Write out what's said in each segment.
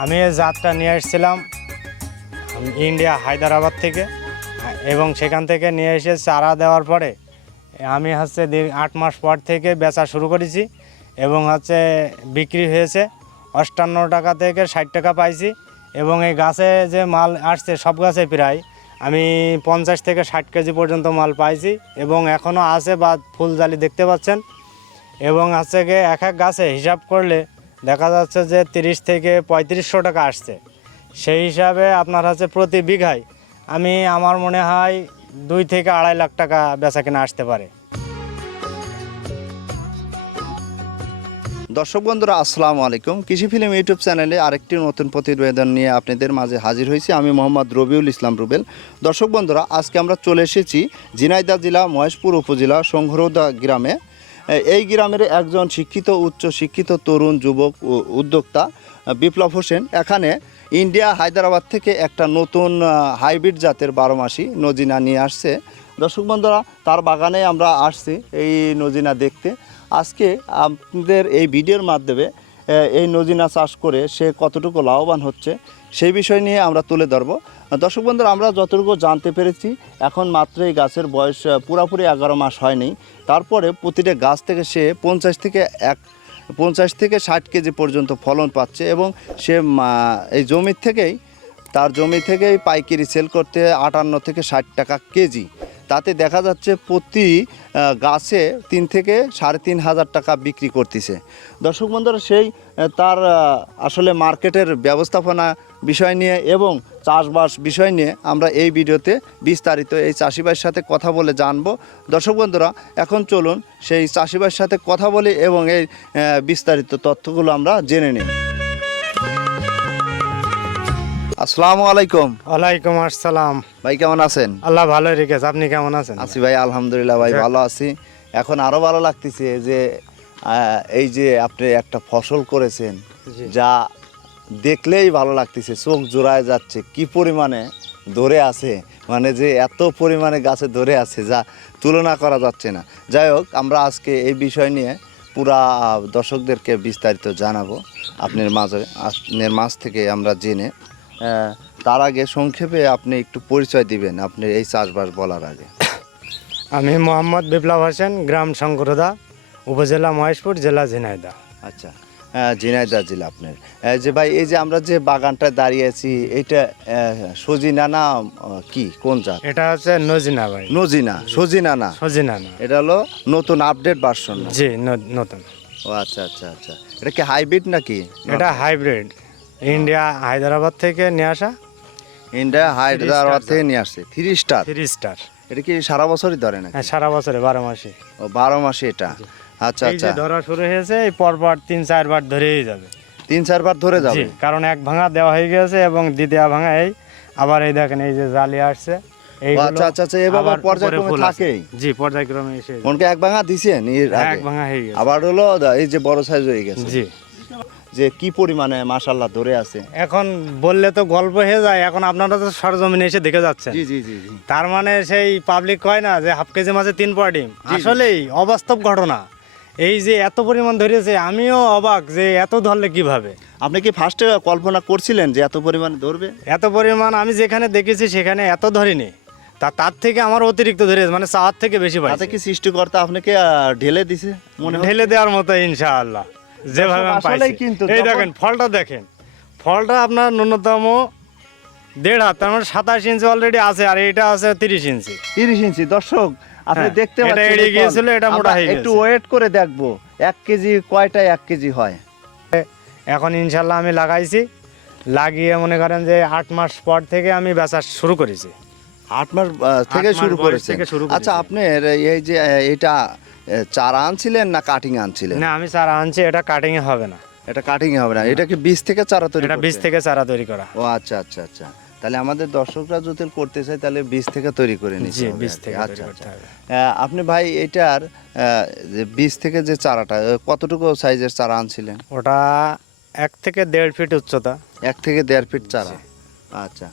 আমি এই জাতটা নিয়ে এসেছিলাম ইন্ডিয়া, হায়দ্রাবাদ থেকে। এবং সেখান থেকে নিয়ে এসে চারা দেওয়ার পরে আমি হচ্ছে আট মাস পর থেকে বেচা শুরু করেছি এবং হচ্ছে বিক্রি হয়েছে। অষ্টান্ন টাকা থেকে ষাট টাকা পাইছি এবং এই গাছে যে মাল আসছে, সব গাছে প্রায় আমি পঞ্চাশ থেকে ষাট কেজি পর্যন্ত মাল পাইছি এবং এখনও আছে বা ফুল জালি দেখতে পাচ্ছেন। এবং হচ্ছে এক এক গাছে হিসাব করলে দেখা যাচ্ছে যে তিরিশ থেকে পঁয়ত্রিশশো টাকা আসছে। সেই হিসাবে আপনার হচ্ছে প্রতি বিঘায় আমি আমার মনে হয় দুই থেকে আড়াই লাখ টাকা বেচা কিনা আসতে পারে। দর্শক বন্ধুরা, আসসালামু আলাইকুম। কৃষি ফিল্ম ইউটিউব চ্যানেলে আরেকটি নতুন প্রতিবেদন নিয়ে আপনাদের মাঝে হাজির হয়েছি। আমি মোহাম্মদ রবিউল ইসলাম রুবেল। দর্শক বন্ধুরা, আজকে আমরা চলে এসেছি ঝিনাইদহ জেলা মহেশপুর উপজেলা সংঘরৌদা গ্রামে। এই গ্রামের একজন শিক্ষিত, উচ্চ শিক্ষিত তরুণ যুবক উদ্যোক্তা বিপ্লব হোসেন। এখানে ইন্ডিয়া হায়দ্রাবাদ থেকে একটা নতুন হাইব্রিড জাতের বারোমাসি নজিনা নিয়ে আসছে। দর্শক বন্ধুরা, তার বাগানে আমরা আসছি এই নজিনা দেখতে। আজকে আপনাদের এই ভিডিওর মাধ্যমে এই নজিনা চাষ করে সে কতটুকু লাভবান হচ্ছে, সেই বিষয় নিয়ে আমরা তুলে ধরবো। দর্শক বন্ধুরা, আমরা যতটুকু জানতে পেরেছি, এখন মাত্র এই গাছের বয়স পুরাপুরি এগারো মাস হয়নি। তারপরে প্রতিটা গাছ থেকে সে পঞ্চাশ থেকে এক, পঞ্চাশ থেকে ষাট কেজি পর্যন্ত ফলন পাচ্ছে এবং সে এই জমির থেকেই, তার জমি থেকেই পাইকারি সেল করতে আটান্ন থেকে ষাট টাকা কেজি। তাতে দেখা যাচ্ছে প্রতি গাছে তিন থেকে সাড়ে তিন হাজার টাকা বিক্রি করতেছে। দর্শক বন্ধুরা, সেই তার আসলে মার্কেটের ব্যবস্থাপনা বিষয় নিয়ে এবং চাষবাস বিষয় নিয়ে আমরা এই ভিডিওতে বিস্তারিত এই চাষিবাইয়ের সাথে কথা বলে জানব। দর্শক বন্ধুরা এখন চলুন সেই চাষিবাইয়ের সাথে কথা বলি এবং এই বিস্তারিত তথ্যগুলো আমরা জেনে নিই। আসসালামু আলাইকুম। ওয়ালাইকুম আসসালাম। ভাই কেমন আছেন? আল্লাহ ভালো রেখেছে আপনি কেমন আছেন? আছি ভাই আলহামদুলিল্লাহ ভাই ভালো আছি। এখন আরও ভালো লাগতেছে যে এই যে আপনি একটা ফসল করেছেন যা দেখলেই ভালো লাগতেছে চোখ জোড়ায় যাচ্ছে কি পরিমাণে ধরে আছে মানে যে এত পরিমাণে গাছে ধরে আছে যা তুলনা করা যাচ্ছে না। যাই হোক আমরা আজকে এই বিষয় নিয়ে পুরা দর্শকদেরকে বিস্তারিত জানাব আপনার মাঝে আপনার মাছ থেকে আমরা জেনে। তার আগে সংক্ষেপে আপনি একটু পরিচয় দিবেন আপনি এই চাষবাস বলার আগে। আমি মোহাম্মদ বিপ্লব হোসেন গ্রাম শঙ্করদা উপজেলা মহেশপুর জেলা ঝিনাইদা। আচ্ছা। আহ, ঝিনাইদহ জেলা আপনার। যে ভাই এই যে আমরা যে বাগানটা দাঁড়িয়ে আছি এটা সজিনা না কি কোন জাত? এটা হচ্ছে নজিনা ভাই। নজিনা সজিনা না? সজিনা না। এটা হলো নতুন আপডেট ভার্সন জি নতুন। ও আচ্ছা আচ্ছা আচ্ছা। এটা কি হাইব্রিড নাকি? এটা হাইব্রিড। ইন্ডিয়া হায়দ্রাবাদ থেকে নিয়ে আসা। ইন্ডিয়া হায়দ্রাবাদ থেকে নিয়ে আসছে। থ্রি স্টার থ্রি স্টার এটা কি সারা বছরই ধরে নাকি? হ্যাঁ সারা বছরে বারো মাসে। ও বারো মাসে এটা? আচ্ছা আচ্ছা। ধরা শুরু হয়েছে এই পরপর তিন চারবার ধরেই যাবে। তিন চারবার ধরে যাবে? কারণ এক ভাঙা দেওয়া হয়ে গেছে এবং দ্বিতীয় ভাঙা এই আবার এই দেখেন এই যে জালি আসছে আচ্ছা, আচ্ছা, আচ্ছা, এভাবে আবার পর্যায়ক্রমে ফুল জি পর্যায়ক্রমে এসে মনকে এক ভাঙা দিছেন এর হ্যাঁ, আগে? এক ভাঙা হয়ে গেছে। আবার হলো এই যে বড় সাইজ হয়ে গেছে। জি। যে কি পরিমাণে মাশাল্লাহ ধরে আছে? এখন বললে তো গল্প হয়ে যায় এখন আপনারা তো সরজমিনে এসে দেখে যাচ্ছেন। জি জি জি জি। তার মানে সেই পাবলিক কয় না যে হাফ কেজি মাছে তিন পয়া ডিম। আসলেই অবাস্তব ঘটনা। এই যে এত পরিমাণ ধরেছে আমিও অবাক যে এত ধরলে কীভাবে? আপনি কি ফার্স্টে কল্পনা করছিলেন যে এত পরিমাণ ধরবে? এত পরিমাণ আমি যেখানে দেখেছি সেখানে এত ধরিনি। তা তার থেকে আমার অতিরিক্ত ধরেছে মানে চার থেকে বেশি পাইছে। কি সৃষ্টিকর্তা আপনাকে ঢেলে দিছে মনে ঢেলে দেওয়ার মতো ইনশাআল্লাহ। যেভাবে আমি পাইছি। কিন্তু এই দেখেন ফলটা দেখেন। ফলটা আপনার ন্যূনতম দেড় হাত তার মানে সাতাশ ইঞ্চি অলরেডি আছে আর এটা আছে তিরিশ ইঞ্চি। তিরিশ ইঞ্চি দর্শক আপনি হ্যাঁ, দেখতে এটা এড়িয়ে গিয়েছিল, এটা মোটা হয়ে একটু ওয়েট করে দেখব এক কেজি কয়টায় এক কেজি হয়? এখন ইনশাল্লাহ আমি লাগাইছি। লাগিয়ে মনে করেন যে আট মাস পর থেকে আমি বেচা শুরু করেছি। আট মাস থেকে শুরু করেছে। আচ্ছা। আপনার এই যে এটা চারা আনছিলেন না কাটিং আনছিলেন? না আমি চারা আনছি এটা কাটিং হবে না। এটা কাটিং হবে না। এটা কি বীজ থেকে চারা তৈরি এটা বীজ থেকে চারা তৈরি করা। ও আচ্ছা আচ্ছা আচ্ছা। তাহলে আমাদের দর্শকরা যদি করতে চায় তাহলে বীজ থেকে তৈরি করে হবে বীজ থেকে আচ্ছা আচ্ছা। আপনি ভাই এটার যে বীজ থেকে যে চারাটা কতটুকু সাইজের চারা আনছিলেন? ওটা এক থেকে দেড় ফিট উচ্চতা। এক থেকে দেড় ফিট চারা? আচ্ছা।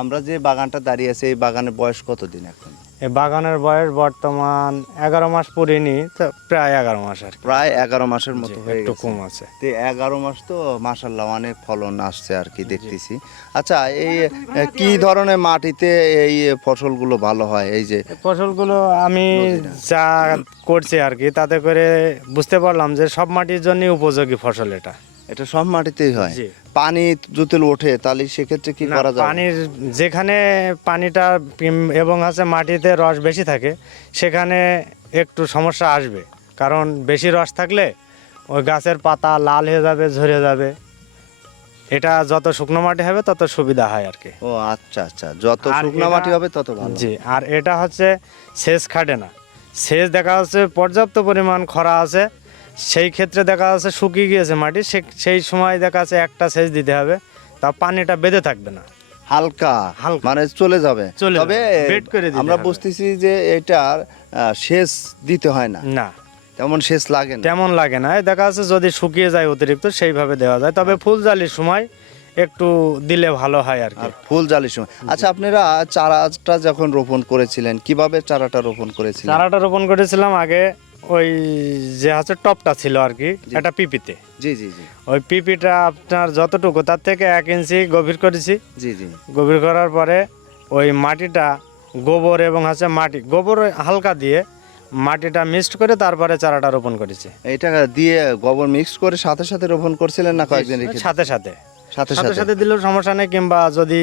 আমরা যে বাগানটা দাঁড়িয়ে আছি এই বাগানের বয়স কতদিন এখন? এই বাগানের বয়স বর্তমান এগারো মাস পুরিনি তো প্রায় এগারো মাস আর কি। প্রায় এগারো মাসের মতো হয়ে একটু গেছে। কম আছে। তো এগারো মাস তো মাসাল্লাহ অনেক ফলন আসছে আর কি দেখতেছি। আচ্ছা এই এ, কি ধরনের মাটিতে এই ফসলগুলো ভালো হয়? এই যে ফসলগুলো আমি যা করছি আর কি তাতে করে বুঝতে পারলাম যে সব মাটির জন্য উপযোগী ফসল এটা। এটা সব মাটিতেই হয়। জি। পানি যদি ওঠে তাহলে সেক্ষেত্রে কি না, করা যায় পানির যেখানে পানিটা পিম- এবং আছে মাটিতে রস বেশি থাকে সেখানে একটু সমস্যা আসবে। কারণ বেশি রস থাকলে ওই গাছের পাতা লাল হয়ে যাবে ঝরে যাবে। এটা যত শুকনো মাটি হবে তত সুবিধা হয় আর কি। ও আচ্ছা আচ্ছা। যত আর শুকনো এটা- মাটি হবে তত ভালো। জি আর এটা হচ্ছে সেচ খাটে না। সেচ দেখা যাচ্ছে পর্যাপ্ত পরিমাণ খরা আছে সেই ক্ষেত্রে দেখা যাচ্ছে শুকিয়ে গিয়েছে মাটি সেই সময় দেখা যাচ্ছে একটা সেচ দিতে হবে তা পানিটা বেঁধে থাকবে না। হালকা হালকা। মানে চলে যাবে। তবে আমরা বুঝতেছি যে এটার সেচ দিতে হয় না। না। তেমন সেচ লাগে না। তেমন লাগে না। দেখা যাচ্ছে যদি শুকিয়ে যায় অতিরিক্ত সেইভাবে দেওয়া যায়। তবে ফুল জালির সময় একটু দিলে ভালো হয় আর ফুল জালির সময়। আচ্ছা আপনারা চারাটা যখন রোপণ করেছিলেন কীভাবে চারাটা রোপণ করেছিলেন? চারাটা রোপণ করেছিলাম আগে ওই যে হচ্ছে টপটা ছিল আর কি একটা পিপিতে। জি জি জি। ওই পিপিটা আপনার যতটুকু তার থেকে এক ইঞ্চি গভীর করেছি। জি জি। গভীর করার পরে ওই মাটিটা গোবর এবং হচ্ছে মাটি গোবর হালকা দিয়ে মাটিটা মিক্সড করে তারপরে চারাটা রোপণ করেছি। এটা দিয়ে গোবর মিক্স করে সাথে সাথে রোপণ করছিলেন না কয়েকদিন সাথে সাথে। সাথে সাথে সাথে। দিলেও সমস্যা নেই কিংবা যদি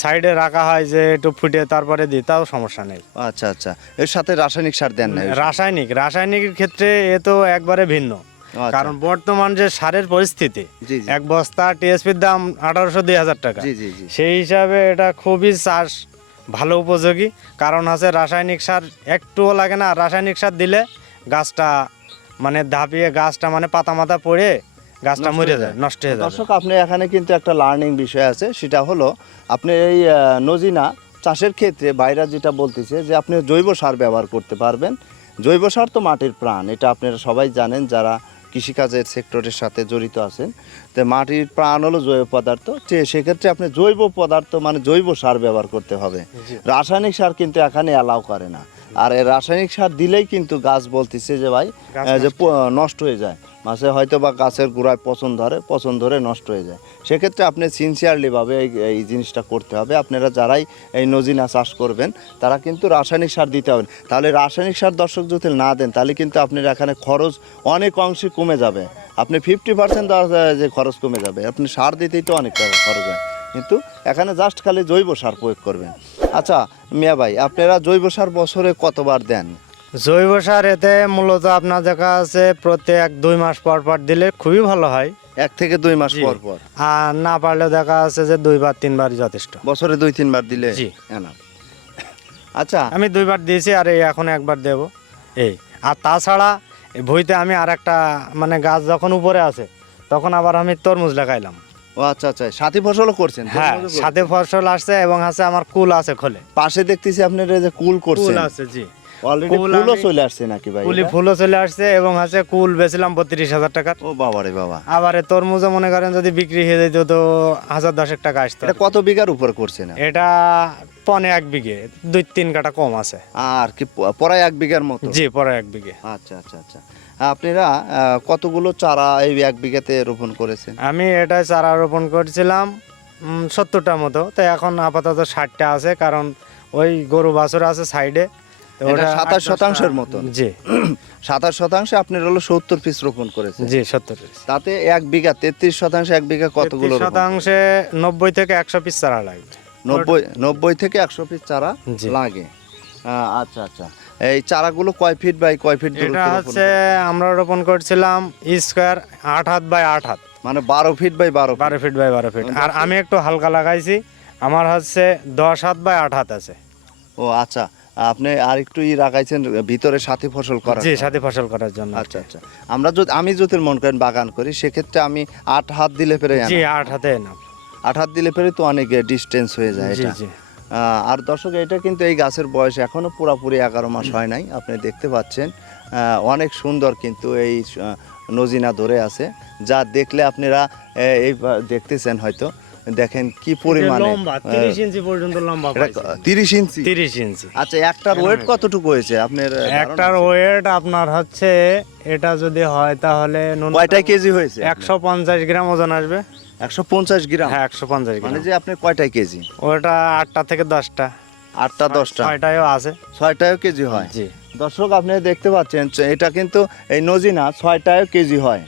সাইডে রাখা হয় যে একটু ফুটে তারপরে দিই তাও সমস্যা নেই। আচ্ছা আচ্ছা। এর সাথে রাসায়নিক সার দেন না রাসায়নিক রাসায়নিকের ক্ষেত্রে এ তো একবারে ভিন্ন। আচ্ছা। কারণ বর্তমান যে সারের পরিস্থিতি এক বস্তা টিএসপির দাম আঠারোশো দুই হাজার টাকা। সেই হিসাবে এটা খুবই চাষ ভালো উপযোগী। কারণ আছে রাসায়নিক সার একটুও লাগে না। রাসায়নিক সার দিলে গাছটা মানে ধাপিয়ে গাছটা মানে পাতা মাথা পড়ে গাছটা মরে যায় যায়। নষ্ট হয়ে যাবে। দর্শক আপনি এখানে কিন্তু একটা লার্নিং বিষয় আছে সেটা হলো আপনি এই নজিনা চাষের ক্ষেত্রে বাইরা যেটা বলতেছে যে আপনি জৈব সার ব্যবহার করতে পারবেন। জৈব সার তো মাটির প্রাণ এটা আপনারা সবাই জানেন যারা কৃষিকাজের সেক্টরের সাথে জড়িত আছেন। তো মাটির প্রাণ হলো জৈব পদার্থ যে সেক্ষেত্রে আপনি জৈব পদার্থ মানে জৈব সার ব্যবহার করতে হবে। রাসায়নিক সার কিন্তু এখানে অ্যালাউ করে না। আর এই রাসায়নিক সার দিলেই কিন্তু গাছ বলতেছে যে ভাই যে নষ্ট। হয়ে যায়। মাসে হয়তো বা গাছের গোড়ায় পচন ধরে পচন ধরে নষ্ট হয়ে যায়। সেক্ষেত্রে আপনি সিনসিয়ারলিভাবে এই এই জিনিসটা করতে হবে। আপনারা যারাই এই নজিনা চাষ করবেন তারা কিন্তু রাসায়নিক সার দিতে হবে। তাহলে রাসায়নিক সার দর্শক যদি না দেন তাহলে কিন্তু আপনার এখানে খরচ অনেক অংশে কমে যাবে। আপনি ফিফটি পার্সেন্ট যে খরচ কমে যাবে। আপনি সার দিতেই তো অনেক খরচ হয়। কিন্তু এখানে জাস্ট খালি জৈব সার প্রয়োগ করবেন। আচ্ছা মিয়া ভাই আপনারা জৈব সার বছরে কতবার দেন? জৈব সার এতে মূলত আপনার দেখা আছে প্রত্যেক দুই মাস পর পর দিলে খুবই ভালো হয়। এক থেকে দুই মাস পর পর? আর না পারলে দেখা আছে যে দুইবার তিনবার যথেষ্ট। বছরে দুই তিনবার দিলে? জি। আচ্ছা। আমি দুইবার দিয়েছি আর এই এখন একবার দেব। এই আর তাছাড়া ভুঁইতে আমি আর একটা মানে গাছ যখন উপরে আছে তখন আবার আমি তরমুজ লাগাইলাম ও আচ্ছা আচ্ছা। সাথী ফসলও করছেন? হ্যাঁ সাথে ফসল আসছে এবং আছে আমার কুল আছে খোলে। পাশে দেখতেছি আপনারা যে কুল করছেন। কুল আছে জি। অলরেডি ফুলও চলে আসছে নাকি ভাই কুলি ফুলও চলে আসছে এবং আছে কুল বেছিলাম বত্রিশ হাজার টাকার ও বাবা রে বাবা। আবার তরমুজও মনে করেন যদি বিক্রি হয়ে যেত তো হাজার দশেক টাকা আসতো। এটা কত বিঘার উপর করছেন এটা পনে এক বিঘে দুই তিন কাটা কম আছে। আর কি প- প্রায় এক বিঘার মতো? জি পরে এক বিঘে। আচ্ছা আচ্ছা আচ্ছা। আপনারা কতগুলো চারা এই এক বিঘাতে রোপণ করেছেন? আমি এটাই চারা রোপণ করছিলাম সত্তরটা মতো। তো এখন আপাতত ষাটটা আছে কারণ ওই গরু বাছুর আছে সাইডে। এটা 27 শতাংশের মতন। জি। সাতাশ শতাংশে আপনার হলো সত্তর পিস রোপণ করেছেন। জি সত্তর তাতে এক বিঘা তেত্রিশ শতাংশ এক বিঘা কতগুলো শতাংশে নব্বই থেকে একশো পিস চারা লাগবে নব্বই নব্বই থেকে একশো পিস চারা লাগে। আচ্ছা আচ্ছা। এই চারাগুলো কয় ফিট বাই কয় ফিট এটা হচ্ছে আমরা রোপণ করছিলাম স্কোয়ার আট হাত বাই আট হাত। মানে বারো ফিট বাই বারো বারো ফিট বাই বারো ফিট আর আমি একটু হালকা লাগাইছি আমার হচ্ছে দশ হাত বাই আট হাত আছে। ও আচ্ছা। আপনি আর একটু ই রাখাইছেন ভিতরে সাথী ফসল করার জি। সাথে ফসল করার জন্য। আচ্ছা আচ্ছা। আমরা যদি আমি যদি মন করেন বাগান করি সেক্ষেত্রে আমি আট হাত দিলে পেরে জি আট হাতে না আট হাত দিলে পেরে তো অনেক ডিস্টেন্স হয়ে যায় এটা। আর দর্শক এটা কিন্তু এই গাছের বয়স এখনও পুরাপুরি এগারো মাস হয় নাই। আপনি দেখতে পাচ্ছেন অনেক সুন্দর কিন্তু এই নজিনা ধরে আছে। যা দেখলে আপনারা এই দেখতেছেন হয়তো। দেখেন কি পরিমাণে লম্বা তিরিশ ইঞ্চি পর্যন্ত লম্বা তিরিশ ইঞ্চি? তিরিশ ইঞ্চি। আচ্ছা একটার ওয়েট কতটুকু হয়েছে? আপনার একটার ওয়েট আপনার হচ্ছে এটা যদি হয় তাহলে কেজি হয়েছে? একশো পঞ্চাশ গ্রাম ওজন আসবে। একশো পঞ্চাশ গ্রাম? হ্যাঁ একশো পঞ্চাশ মানে যে আপনি কয়টায় কেজি? ওটা আটটা থেকে দশটা। আটটা দশটা? ছয়টায়ও আছে। ছয়টায়ও কেজি হয়? জি। দর্শক আপনি দেখতে পাচ্ছেন এটা কিন্তু এই নজিনা ছয়টায় কেজি হয়।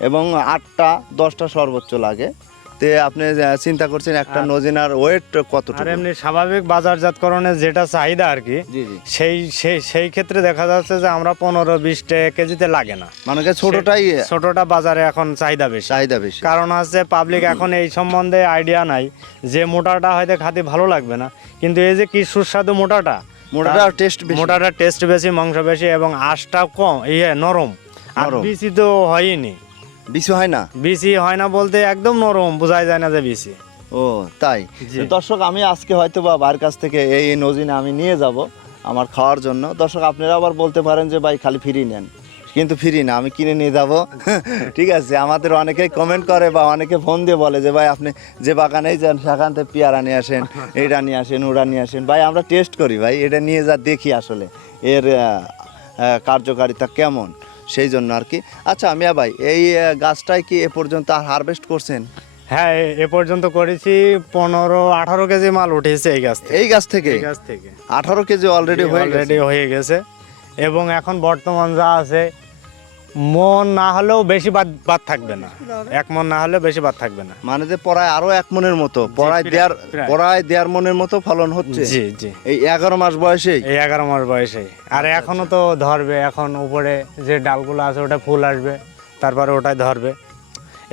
এবং আটটা দশটা সর্বোচ্চ লাগে। তে আপনি চিন্তা করছেন একটা নজিনার ওয়েট আর এমনি স্বাভাবিক বাজারজাতকরণের যেটা চাহিদা আর কি সেই সেই সেই ক্ষেত্রে দেখা যাচ্ছে যে আমরা পনেরো বিশ টাকা কেজিতে লাগে না। মানে ছোটটাই ছোটটা বাজারে এখন চাহিদা বেশি। চাহিদা বেশি। কারণ হচ্ছে পাবলিক এখন এই সম্বন্ধে আইডিয়া নাই যে মোটাটা হয়তো খাতে ভালো লাগবে না। কিন্তু এই যে কি সুস্বাদু মোটাটা মোটাটা টেস্ট বেশি। মোটাটা টেস্ট বেশি মাংস বেশি এবং আঁশটা কম ইয়ে নরম। আর বেশি তো হয়নি বেশি হয় না? বিসি হয় না বলতে একদম নরম বোঝাই যায় না যে বিসি। ও তাই? দর্শক আমি আজকে হয়তো বা বার কাছ থেকে এই নজিনা আমি নিয়ে যাব আমার খাওয়ার জন্য। দর্শক আপনারা আবার বলতে পারেন যে ভাই খালি ফ্রি নেন। কিন্তু ফ্রি না আমি কিনে নিয়ে যাব। ঠিক আছে আমাদের অনেকেই কমেন্ট করে বা অনেকে ফোন দিয়ে বলে যে ভাই আপনি যে বাগানেই যান সেখান থেকে পেয়ারা নিয়ে আসেন এটা নিয়ে আসেন ওটা নিয়ে আসেন। ভাই আমরা টেস্ট করি ভাই এটা নিয়ে যা দেখি আসলে এর কার্যকারিতা কেমন। সেই জন্য আর কি। আচ্ছা মিয়া ভাই এই গাছটাই কি এ পর্যন্ত হারভেস্ট করছেন? হ্যাঁ এ- পর্যন্ত করেছি পনেরো আঠারো কেজি মাল উঠেছে এই গাছ থেকে। এই গাছ থেকে? গাছ থেকে। আঠারো কেজি অলরেডি অলরেডি হয়ে গেছে। এবং এখন বর্তমান যা আছে মন না হলেও বেশি বাদ বাদ থাকবে না। এক মন না হলেও বেশি বাদ থাকবে না। মানে যে পড়ায় আরও এক মনের মতো পড়ায় প্রায়। পড়ায় দেড় মনের মতো ফলন হচ্ছে। জি জি। এই এগারো মাস বয়সেই? এই এগারো মাস বয়সে আর এখনও তো ধরবে এখন উপরে যে ডালগুলো আছে ওটা ফুল আসবে তারপরে ওটাই ধরবে।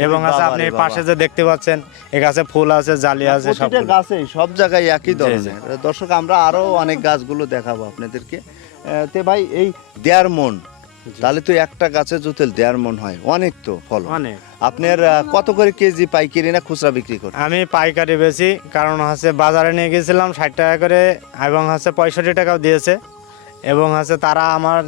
এবং আছে আপনি। পাশে যে দেখতে পাচ্ছেন এই গাছে ফুল আছে জালি আছে সব গাছেই সব জায়গায় একই ধরনের। দর্শক আমরা আরও অনেক গাছগুলো দেখাবো আপনাদেরকে। আহ, তে ভাই এই দেড় মন তাহলে তো একটা গাছে যদি দেড় মন হয় অনেক তো ফল অনেক। আপনার কত করে কেজি পাইকারি না খুচরা বিক্রি করে আমি পাইকারি বেশি কারণ হচ্ছে বাজারে নিয়ে গেছিলাম ষাট টাকা করে এবং হচ্ছে পঁয়ষট্টি টাকাও দিয়েছে। এবং হচ্ছে তারা আমার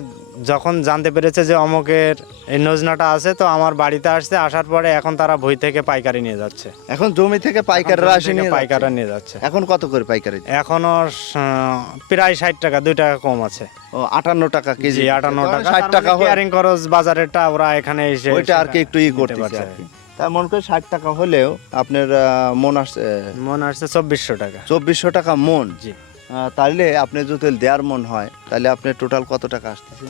যখন জানতে পেরেছে যে অমকের এই নজনাটা আছে তো আমার বাড়িতে আসছে আসার পরে এখন তারা বই থেকে পাইকারি নিয়ে যাচ্ছে। এখন জমি থেকে পাইকাররা আসে নিয়ে পাইকাররা নিয়ে যাচ্ছে। এখন কত করে পাইকারি? এখনও প্রায় ষাট টাকা দুই টাকা কম আছে। ও আটান্ন টাকা কেজি। আটান্ন টাকা। ষাট টাকা হয়। কেয়ারিং খরচ বাজারেরটা ওরা এখানে এসে ওইটা আর কি একটু ই নিতে করতেছে পারছে। আর কি। তা মনে করে ষাট টাকা হলেও আপনার মন আসছে মন আসছে চব্বিশশো টাকা। চব্বিশশো টাকা মন। জি। তাহলে আপনি যদি দেড় মন হয় তাহলে আপনি টোটাল কত টাকা আসতেছে?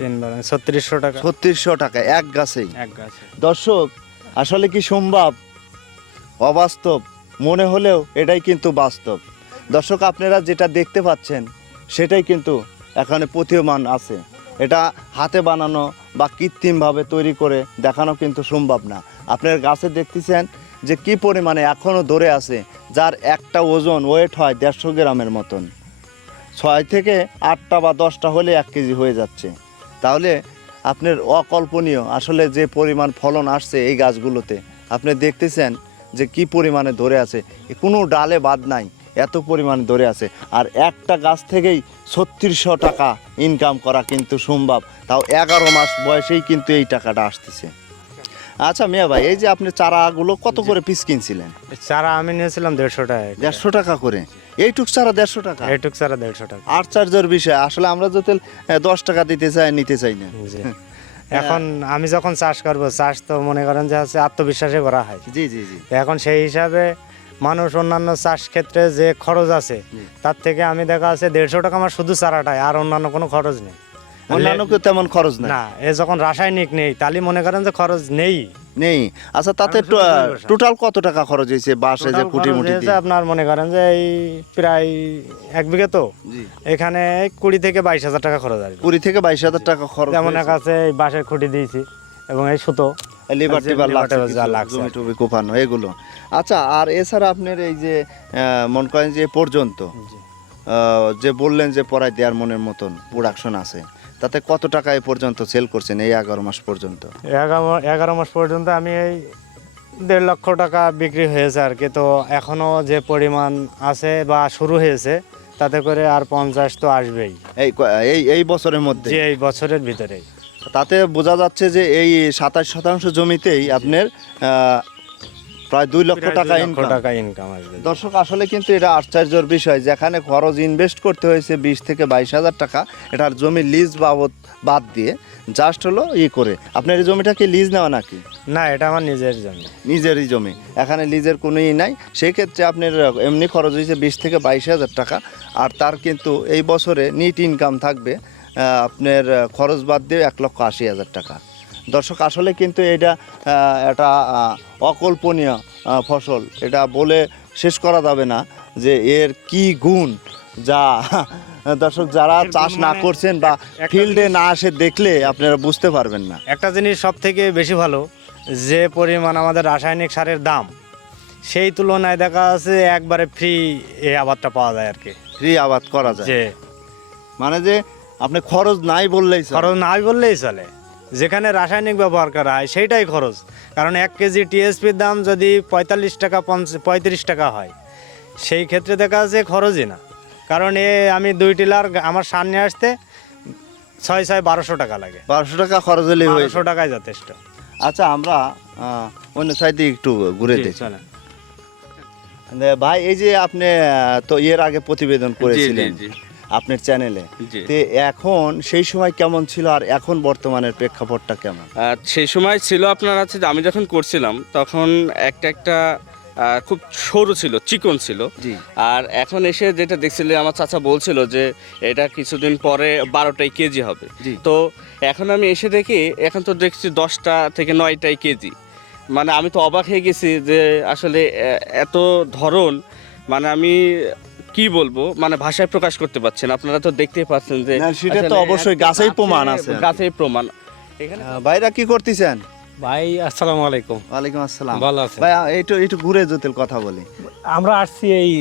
ছত্রিশশো টাকা। ছত্রিশশো টাকা এক গাছেই। এক গাছে। দর্শক আসলে কি সম্ভব? অবাস্তব। মনে হলেও এটাই কিন্তু বাস্তব। দর্শক আপনারা যেটা দেখতে পাচ্ছেন সেটাই কিন্তু এখানে প্রতীয়মান আছে। এটা হাতে বানানো বা কৃত্রিমভাবে তৈরি করে দেখানো কিন্তু সম্ভব না। আপনার গাছে দেখতেছেন যে কি পরিমাণে এখনও ধরে আছে যার একটা ওজন ওয়েট হয় দেড়শো গ্রামের মতন। ছয় থেকে আটটা বা দশটা হলে এক কেজি হয়ে যাচ্ছে। তাহলে আপনার অকল্পনীয় আসলে যে পরিমাণ ফলন আসছে এই গাছগুলোতে আপনি দেখতেছেন যে কি পরিমাণে ধরে আছে। কোনো ডালে বাদ নাই এত পরিমাণে ধরে আছে। আর একটা গাছ থেকেই ছত্রিশশো টাকা ইনকাম করা কিন্তু সম্ভব। তাও এগারো মাস বয়সেই কিন্তু এই টাকাটা আসতেছে। আচ্ছা মিয়া ভাই এই যে আপনি চারাগুলো কত করে পিস কিনছিলেন? চারা আমি নিয়েছিলাম দেড়শো টাকা দেড়শো টাকা করে? এইটুক দেড়শো টাকা। এইটুক দেড়শো টাকা। বিষয় আসলে আমরা যদি আহ, দশ টাকা দিতে চাই নিতে চাই না। এখন আমি যখন চাষ করব চাষ তো মনে করেন যে হচ্ছে আত্মবিশ্বাসে করা হয়। জি জি জি। এখন সেই হিসাবে মানুষ অন্যান্য চাষ ক্ষেত্রে যে খরচ আছে তার থেকে আমি দেখা আছে দেড়শো টাকা আমার শুধু চারাটায় আর অন্যান্য কোনো খরচ নেই। অন্যান্য তেমন খরচ না এ যখন রাসায়নিক নেই তাহলে মনে করেন যে খরচ নেই। নেই। আচ্ছা তাতে। টোটাল কত টাকা খরচ হয়েছে বাসে যে কুটি মুটি আপনার মনে করেন যে এই প্রায় এক বিঘে তো। এখানে কুড়ি থেকে বাইশ হাজার টাকা খরচ আসবে কুড়ি থেকে বাইশ হাজার টাকা খরচ যেমন এক আছে এই বাঁশের খুঁটি দিয়েছি এবং এই সুতো। লাগছে কিছু, জমি কোপানো এগুলো। আচ্ছা আর এছাড়া আপনার এই যে মন করেন যে পর্যন্ত যে বললেন যে পড়ায় দেওয়ার মনের মতন প্রোডাকশন আছে তাতে কত টাকা এ পর্যন্ত সেল করছেন এই এগারো মাস পর্যন্ত? এগারো এগারো মাস পর্যন্ত আমি এই দেড় লক্ষ টাকা বিক্রি হয়েছে আর কি। তো এখনও যে পরিমাণ আছে বা শুরু হয়েছে তাতে করে আর পঞ্চাশ তো আসবেই। এই এই এই বছরের মধ্যে? যে এই বছরের ভিতরেই। তাতে বোঝা যাচ্ছে যে এই সাতাশ শতাংশ জমিতেই আপনার প্রায় দুই লক্ষ টাকা ইনকাম টাকা ইনকাম আসবে। দর্শক আসলে কিন্তু এটা আশ্চর্যের বিষয়। যেখানে খরচ ইনভেস্ট করতে হয়েছে বিশ থেকে বাইশ হাজার টাকা এটার জমি লিজ বাবদ বাদ দিয়ে জাস্ট হলো ই করে। আপনার এই জমিটা কি লিজ নেওয়া নাকি? না এটা আমার নিজের জমি। নিজেরই জমি। এখানে লিজের কোনো ই নাই। সেই ক্ষেত্রে আপনার এমনি খরচ হয়েছে বিশ থেকে বাইশ হাজার টাকা। আর তার কিন্তু এই বছরে নিট ইনকাম থাকবে আপনার খরচ বাদ দিয়ে এক লক্ষ আশি হাজার টাকা। দর্শক আসলে কিন্তু এটা আহ, অকল্পনীয় ফসল। এটা বলে শেষ করা যাবে না যে এর কি গুণ যা দর্শক যারা চাষ না মানে করছেন বা ফিল্ডে না আসে দেখলে আপনারা বুঝতে পারবেন না। একটা জিনিস সব থেকে বেশি ভালো যে পরিমাণ আমাদের রাসায়নিক সারের দাম সেই তুলনায় দেখা যাচ্ছে একবারে ফ্রি এই আবাদটা পাওয়া যায় আর কি। ফ্রি আবাদ করা যায়। যে মানে যে আপনি খরচ নাই বললেই খরচ নাই বললেই চলে। যেখানে রাসায়নিক ব্যবহার করা হয় সেইটাই খরচ। কারণ এক কেজি টিএসপির দাম যদি পঁয়তাল্লিশ টাকা পঁয়ত্রিশ টাকা হয় সেই ক্ষেত্রে দেখা যাচ্ছে খরচই না। কারণ এ আমি দুই টিলার আমার সামনে আসতে ছয় ছয় বারোশো টাকা লাগে। বারোশো টাকা খরচ হলে বারোশো টাকায় যথেষ্ট। আচ্ছা আমরা অন্য সাইডে একটু ঘুরে চলেন। ভাই এই যে আপনি তো এর আগে প্রতিবেদন করেছিলেন। জি, আপনার চ্যানেলে। তে এখন সেই সময় কেমন ছিল আর এখন বর্তমানের প্রেক্ষাপটটা কেমন? সেই সময় ছিল আপনার আছে যে আমি যখন করছিলাম তখন একটা একটা খুব সরু ছিল চিকন ছিল। আর এখন এসে যেটা দেখছিলে আমার চাচা বলছিল যে এটা কিছুদিন পরে বারোটাই কেজি হবে। তো এখন আমি এসে দেখি এখন তো দেখছি দশটা থেকে নয়টাই কেজি। মানে আমি তো অবাক হয়ে গেছি যে আসলে এত ধরন মানে আমি কি বলব? মানে ভাষায় প্রকাশ করতে পারছেন। আপনারা তো দেখতেই পাচ্ছেন যে সেটা তো অবশ্যই গাছেই প্রমাণ আছে গাছেই প্রমাণ। এখানে ভাইরা কি করতেছেন? ভাই আসসালামু আলাইকুম। ওয়ালাইকুম আসসালাম। ভালো আছেন? ভাই একটু একটু ঘুরে জটিল কথা বলি। আমরা আসছি এই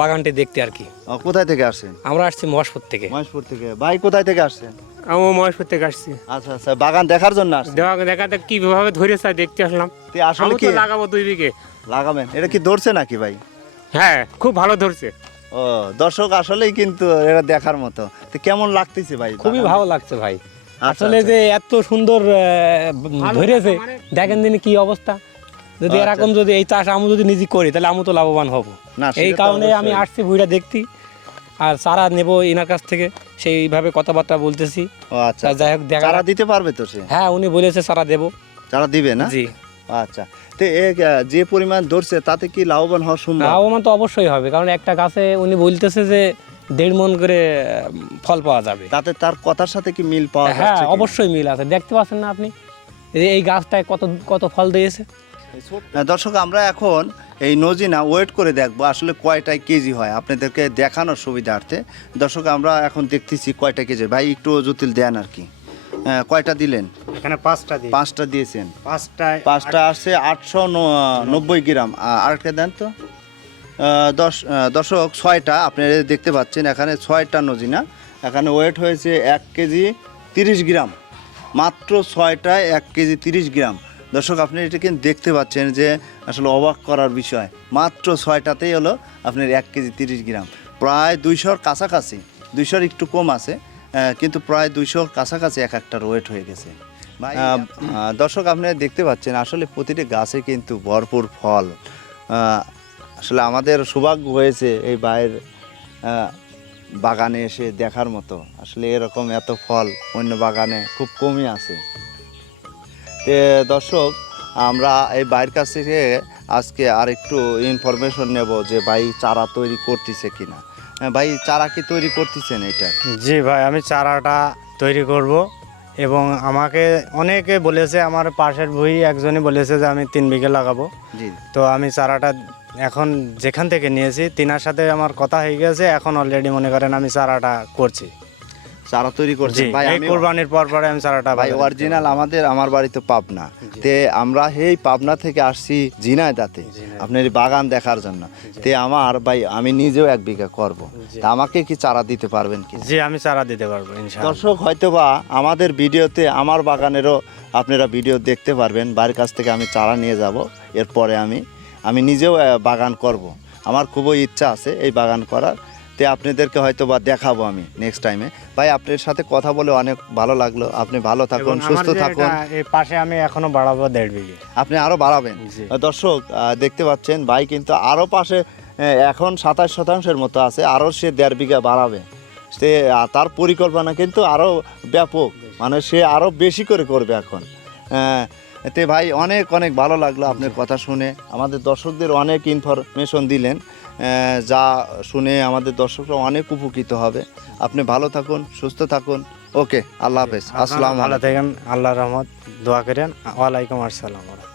বাগানটি দেখতে আর কি। কোথায় থেকে আসছেন? আমরা আসছি মহেশপুর থেকে। মহেশপুর থেকে। ভাই কোথায় থেকে আসছেন? আমি মহেশপুর থেকে আসছি। আচ্ছা আচ্ছা বাগান দেখার জন্য আসছেন? দেখা দেখাতে কীভাবে ধরে চাই দেখতে আসলাম। আসলে কি? লাগাবো দুই বিঘে। লাগাবেন। এটা কি ধরছে নাকি ভাই? হ্যাঁ খুব ভালো ধরছে। ও দর্শক আসলেই কিন্তু এটা দেখার মতো। তো কেমন লাগতেছে ভাই? খুবই ভালো লাগছে ভাই। আচ্ছা, আসলে আচ্ছা। যে এত সুন্দর ধরেছে দেখেন দিন কি অবস্থা। যদি আচ্ছা। এরকম যদি এই চাষ আমি যদি নিজে করি তাহলে আমি তো লাভবান হব। এই কারণে আমি আসছি ভুঁইটা দেখতে। আর চারা নেব এনার কাছ থেকে সেইভাবে কথাবার্তা বলতেছি। ও আচ্ছা। যাই হোক দেখা দিতে পারবে তো সে? হ্যাঁ উনি বলেছে চারা দেবো। চারা দিবে না? জি। আচ্ছা। তো যে পরিমাণ ধরছে তাতে কি লাভবান হওয়া সম্ভব? লাভবান তো অবশ্যই হবে কারণ একটা গাছে উনি বলতেছে যে দেড় মন করে ফল পাওয়া যাবে। তাতে তার কথার সাথে কি মিল পাওয়া হ্যাঁ অবশ্যই মিল আছে। দেখতে পাচ্ছেন না আপনি? এই- গাছটায় কত কত ফল দিয়েছে? দর্শক আমরা এখন এই নজিনা ওয়েট করে দেখব আসলে কয়টায় কেজি হয়। আপনাদেরকে দেখানোর সুবিধার্থে। দর্শক আমরা এখন দেখতেছি কয়টা কেজি। ভাই একটু জটিল দেন আর কি। কয়টা দিলেন? এখানে পাঁচটা দিই পাঁচটা দিয়েছেন। পাঁচটায় পাঁচটা আসছে আটশো নব্বই গ্রাম। আরেকটা দেন তো। দশ দর্শক ছয়টা আপনারা দেখতে পাচ্ছেন এখানে ছয়টা নজিনা। এখানে ওয়েট হয়েছে এক কেজি তিরিশ গ্রাম। মাত্র ছয়টায় এক কেজি তিরিশ গ্রাম। দর্শক আপনি এটা কিন্তু দেখতে পাচ্ছেন যে আসলে অবাক করার বিষয়। মাত্র ছয়টাতেই হলো আপনার এক কেজি তিরিশ গ্রাম। প্রায় দুইশোর কাছাকাছি দুইশোর একটু কম আছে। কিন্তু প্রায় দুইশোর কাছাকাছি এক একটা ওয়েট হয়ে গেছে। দর্শক আপনারা দেখতে পাচ্ছেন আসলে প্রতিটি গাছে কিন্তু ভরপুর ফল। আসলে আমাদের সৌভাগ্য হয়েছে এই বাইরের বাগানে এসে দেখার মতো। আসলে এরকম এত ফল অন্য বাগানে খুব কমই আছে। দর্শক আমরা এই বাইরের কাছ থেকে আজকে আর একটু ইনফরমেশন নেব যে বাই চারা তৈরি করতেছে কিনা। ভাই চারা কি তৈরি করতেছেন এটা? জি ভাই আমি চারাটা তৈরি করব এবং আমাকে অনেকে বলেছে আমার পাশের বই একজনই বলেছে যে আমি তিন বিঘে লাগাবো। জি। তো আমি চারাটা এখন যেখান থেকে নিয়েছি তিনার সাথে আমার কথা হয়ে গেছে এখন অলরেডি মনে করেন আমি চারাটা করছি। চারা তৈরি জি করছেন ভাই আমি কোরবানির পর পরে আমি চারাটা ভাই অরিজিনাল আমাদের আমার বাড়ি তো পাবনা তে আমরা এই পাবনা থেকে আসছি ঝিনাইদহ। আপনার বাগান দেখার জন্য। তে আমার ভাই আমি নিজেও এক বিঘা করব। তা আমাকে কি চারা দিতে পারবেন কি জি আমি চারা দিতে পারব ইনশাআল্লাহ। দর্শক হয়তোবা আমাদের ভিডিওতে আমার বাগানেরও আপনারা ভিডিও দেখতে পারবেন। বাড়ির কাছ থেকে আমি চারা নিয়ে যাব। এরপরে আমি আমি নিজেও বাগান করব। আমার খুবই ইচ্ছা আছে এই বাগান করার। তে আপনাদেরকে হয়তো বা দেখাবো আমি নেক্সট টাইমে ভাই আপনার সাথে কথা বলে অনেক ভালো লাগল। আপনি ভালো থাকুন সুস্থ থাকুন। এই পাশে আমি এখনও বাড়াবো দেড় বিঘে। আপনি আরও বাড়াবেন। দর্শক দেখতে পাচ্ছেন ভাই কিন্তু আরও পাশে এখন সাতাশ শতাংশের মতো আছে আরও সে দেড় বিঘা বাড়াবে। সে তার পরিকল্পনা কিন্তু আরও ব্যাপক মানে সে আরও বেশি করে করবে এখন। তে ভাই অনেক অনেক ভালো লাগল আপনার কথা শুনে। আমাদের দর্শকদের অনেক ইনফরমেশন দিলেন। যা শুনে আমাদের দর্শকরা অনেক উপকৃত হবে। আপনি ভালো থাকুন সুস্থ থাকুন। ওকে আল্লাহ হাফেজ। আসসালাম ভালো থাকেন আল্লাহ রহমত দোয়া করেন। ওয়ালাইকুম আসসালাম।